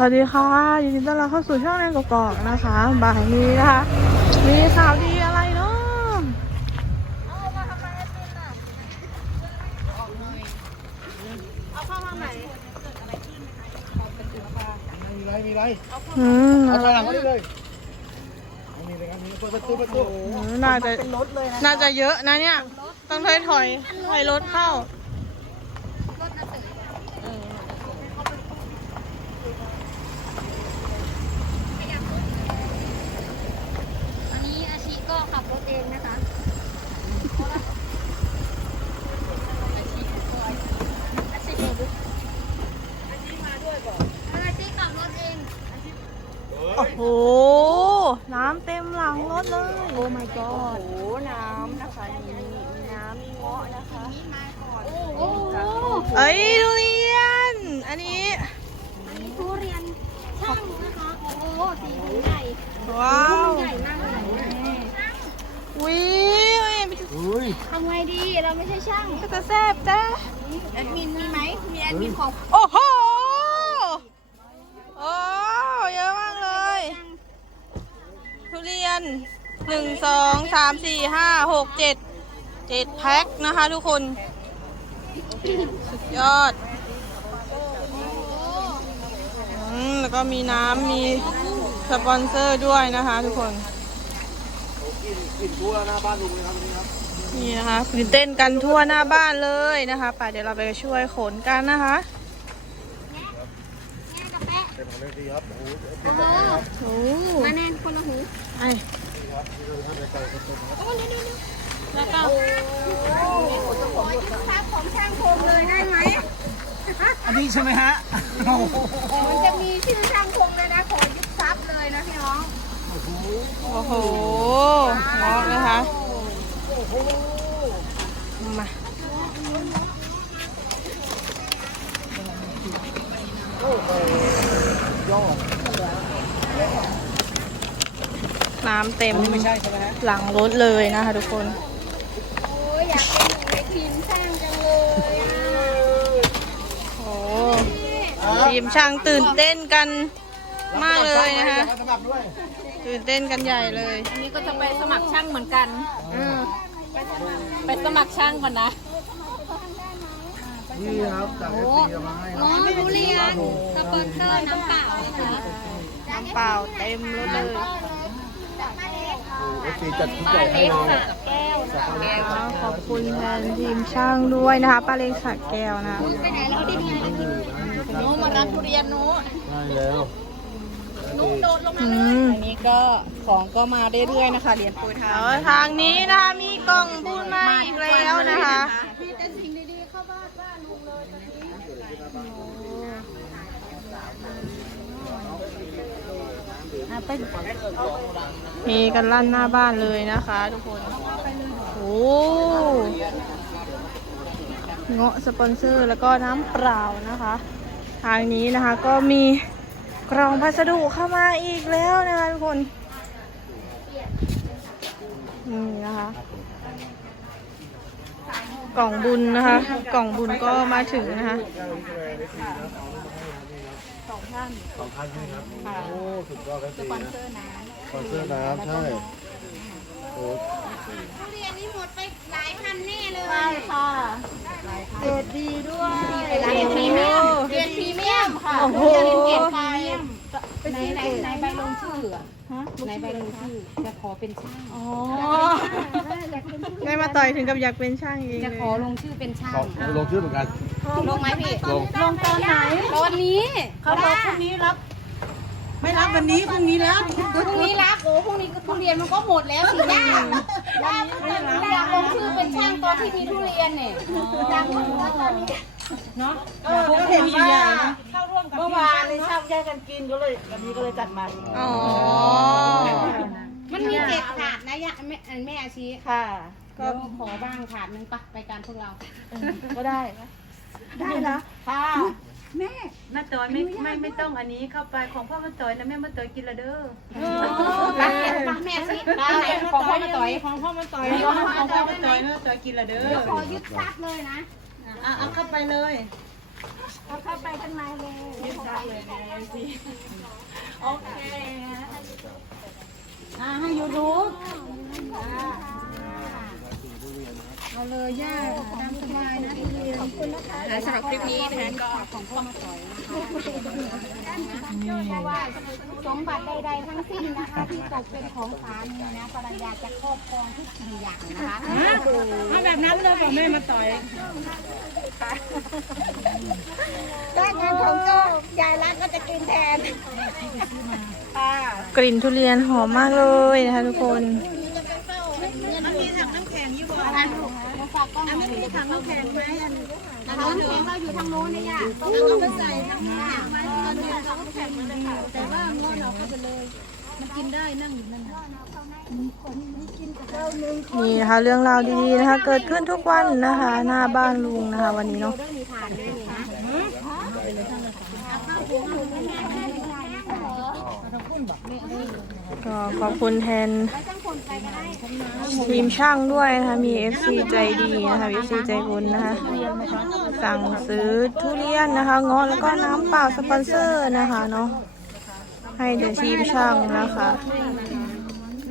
วัสดีค่ะยินดีต้อนรับเข้าสู่ช่องแรงกอกๆนะคะบ่ายนี้นะคะ มีข่าวดีอะไรเนาะมีไรมีไรอืมเอาถอยหลังก็ได้เลยมีเลยครับมีเปิดประตูประตูน่าจะน่าจะเยอะนะเนี่ย ต้องถอยถอยถอยรถเข้า อันนี้อาชีก็ขับรถเองนะคะอาชีก็อาชีอาชีอาชีมาด้วยบอกอาชีขับรถเอง โอ้โห น้ำเต็มหลังรถเลย โอ้ my god โอ้น้ำนะคะมีมีน้ำมีเงาะนะคะโอ้โหเอ้ยทุเรียน อันนี้อันนี้ทุเรียนช่างนะคะ โอ้โหสีถุงใหญ่ว้าวใหญ่มากเลยวิวเฮ้ยทำไงดี เราไม่ใช่ช่างก็จะแซ่บจ้าแอดมินมีไหมมีแอดมินของ โอ้โห โอ้เยอะมากเลย ทุเรียนหนึ่งสองสามสี่ห้าหกเจ็ดเจ็ดแพ็คนะคะทุกคน สุดยอดแล้วก็มีน้ำมีสปอนเซอร์ด้วยนะคะทุกคนนี่นะคะตื่นเต้นกันทั่วหน้าบ้านเลยนะคะไปเดี๋ยวเราไปช่วยขนกันนะคะ เป็นของเล่นดีครับโอ้โหเออโอ้มาแนนคนละหูไอแล้วก็ซับของช่างคมเลยได้ไหมอันนี้ใช่ไหมฮะมันจะมีชื่อช่างคงเลยนะขอยึดทรัพย์เลยนะพี่น้อง โอ้โหเงาะนะคะมา น้ำเต็มไม่ใช่ใช่ไหมฮะหลังรถเลยนะคะทุกคน โอ้ยอยากเป็นหนึ่งในทีมช่างจังเลยอะโอ้ทีมช่างตื่นเต้นกันมากเลยนะคะ สมัครด้วยตื่นเต้นกันใหญ่เลย อันนี้ก็จะไปสมัครช่างเหมือนกัน ไปสมัครช่างก่อนนะ นี่ครับจากเอฟซีเอามาให้คน้รัอบงทุเรียนสปอนเซอร์น้ำเปล่านะคะน้ำเปล่าเต็มรถเลย เอฟซีจัดชุดใหญ่ให้เลย แก้วสามแก้วขอบคุณแทนทีมช่างด้วยนะคะป้าเล็กสักแก้วนะคะไปไหนแล้วดิหนูมารับทุเรียนหนูใช่แล้วหนูโดดลงมาอืมอันนี้ก็ของก็มาเรื่อยๆนะคะเหรียญปุยทาแล้วทางนี้นะคะมีกล่องบุญมาอีกแล้วนะคะ มีกันลั่นหน้าบ้านเลยนะคะทุกคน โอ้เงาะสปอนเซอร์แล้วก็น้ำเปล่านะคะ ทางนี้นะคะก็มีกล่องพัสดุเข้ามาอีกแล้วนะคะทุกคนนี่นะคะ กล่องบุญนะคะ กล่องบุญก็มาถึงนะคะ ท่านสองท่านใช่ครับโอ้สุดยอดครับสปอนเซอร์น้ำสปอนเซอร์น้ำใช่โอ้ทุเรียนนี่หมดไปหลายพันแน่เลยใช่ค่ะเกรดดีด้วยเรียนพรีเมียมเรียนพรีเมียมค่ะโอ้โหเรียนเกรดพรีเมียมในในในใบลงชื่ออะในใบลงชื่อจะขอเป็นช่างอ๋อได้มาต่อยถึงกับอยากเป็นช่างเองจะเลยขอลงชื่อเป็นช่างลงชื่อเหมือนกัน ลงไหมพี่ ลง ลงตอนไหนตอนนี้เขาบอกพรุ่งนี้รับ ไม่รับวันนี้พรุ่งนี้รับพรุ่งนี้รับโอ้พรุ่งนี้ทุเรียนมันก็หมดแล้วสิย่าย่าอยากลงชื่อเป็นช่างตอนที่มีทุเรียนเนี่ยอยากลงแล้วตอนนี้เออก็เห็นว่าเมื่อวานในช่างแยกกันกินก็เลยวันนี้ก็เลยจัดมาอีกอ๋อมันมีเจ็ดถาดนะย่าแม่แม่อาชีค่ะ ก็ขอบ้างถาดนึงปะรายการพวกเรา ก็ได้ ได้นะค่ะมาต่อยไม่ไม่ไม่ต้องอันนี้เข้าไปของพ่อมาต่อยนะแม่มาต่อยกินละเด้อไปไปแม่อาชีไปไหนของพ่อมาต่อยของพ่อมาต่อยของพ่อมาต่อยนะต่อยกินละเด้อเดี๋ยวขอยึดทรัพย์เลยนะอะเอาเข้าไปเลยเอาเข้าไปข้างในเลยโอเคอ่าให้ยูทูบเอาเลยย่าตามสบาย นะทุเรียนและสำหรับคลิปนี้นะคะก็เพราะว่าสมบัติใดๆทั้งสิ้นนะคะที่ตกเป็นของสามีนะภรรยาจะครอบครองทุกสิ่งอย่างนะคะเอาแบบนั้นเลยบอกแม่มาต่อยถ้างานของโจ้ยายรักก็จะกินแทนกลิ่นทุเรียนหอมมากเลยนะคะทุกคนมีถังน้ำแข็งอยู่บ่ อันนี้ฝากกล้อง อันนี้ มีถังน้ำแข็งไหมอันนี้ถังน้ำแข็งเราอยู่ทางโน้นนะย่าเอาไปใส่ถังน้ำแข็งไหมตอนนี้ถังน้ำแข็งมาเลยค่ะแต่ว่างอนเราก็ไปเลย มันกินได้นั่งอยู่นั่นน่ะนี่นะคะเรื่องราวดีๆนะคะ เกิดขึ้นทุกวันนะคะ หน้าบ้านลุงนะคะ วันนี้เนาะก็ขอบคุณแทน ทั้งคนไปก็ได้ทีมช่างด้วยนะคะมี FC ใจดีนะคะ FC ใจบุญนะคะ สั่งซื้อทุเรียนนะคะเงาะแล้วก็น้ำเปล่าสปอนเซอร์นะคะเนาะให้เดี๋ยวทีมช่างนะคะ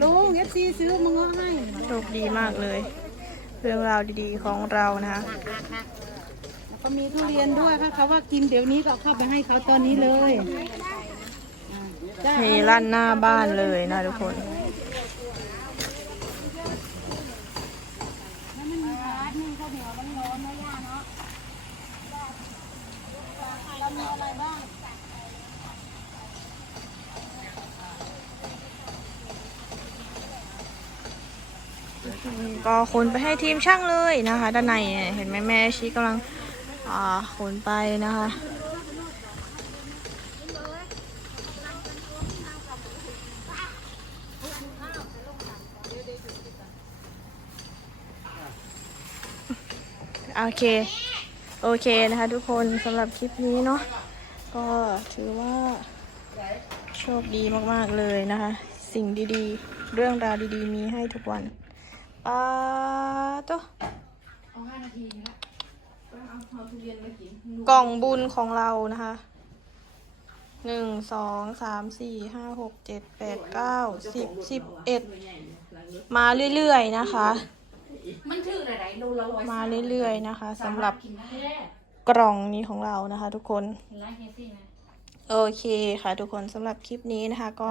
ลุงเอฟซีซื้อมาง้อให้โชคดีมากเลย เรื่องราวดีๆของเรานะคะแล้วก็มีทุเรียนด้วยถ้าเขาว่ากินเดี๋ยวนี้ก็เอาเข้าไปให้เขาตอนนี้เลยอ่าจ้ามีลั่นหน้าบ้านเลยนะทุกคน ก็ขนไปให้ทีมช่างเลยนะคะ ด้านในเห็นไหมแม่ชีกำลังขนไปนะคะโอเค โอเคนะคะทุกคนสำหรับคลิปนี้เนาะก็ถือว่าโชคดีมาก ๆ เลยนะคะ สิ่งดี ๆ เรื่องราวดี ๆ มีให้ทุกวัน ปาโตะกล่องบุญของเรานะคะหนึ่งสองสามสี่ห้าหกเจ็ดแปดเก้าสิบสิบเอ็ดมาเรื่อยๆนะคะ มันถืออะไรโลละร้อยมาเรื่อยๆนะคะสำหรับกล่องนี้ของเรานะคะ ทุกคนไลค์เฮซี่ไหม โอเคค่ะทุกคนสำหรับคลิปนี้นะคะ ก็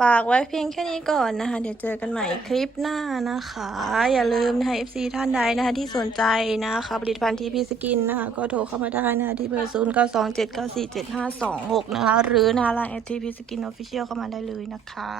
ฝากไว้เพียงแค่นี้ก่อนนะคะ เดี๋ยวเจอกันใหม่คลิปหน้านะคะ อย่าลืมนะคะ FC ท่านใดนะคะ ที่สนใจนะคะผลิตภัณฑ์ทีพีสกินนะคะ ก็โทรเข้ามาได้นะคะ ที่เบอร์0 9 2 7 9 4 7 5 2 6นะคะ หรือหนาไลน์ทีพีสกินออฟฟิเชียลเข้ามาได้เลยนะคะ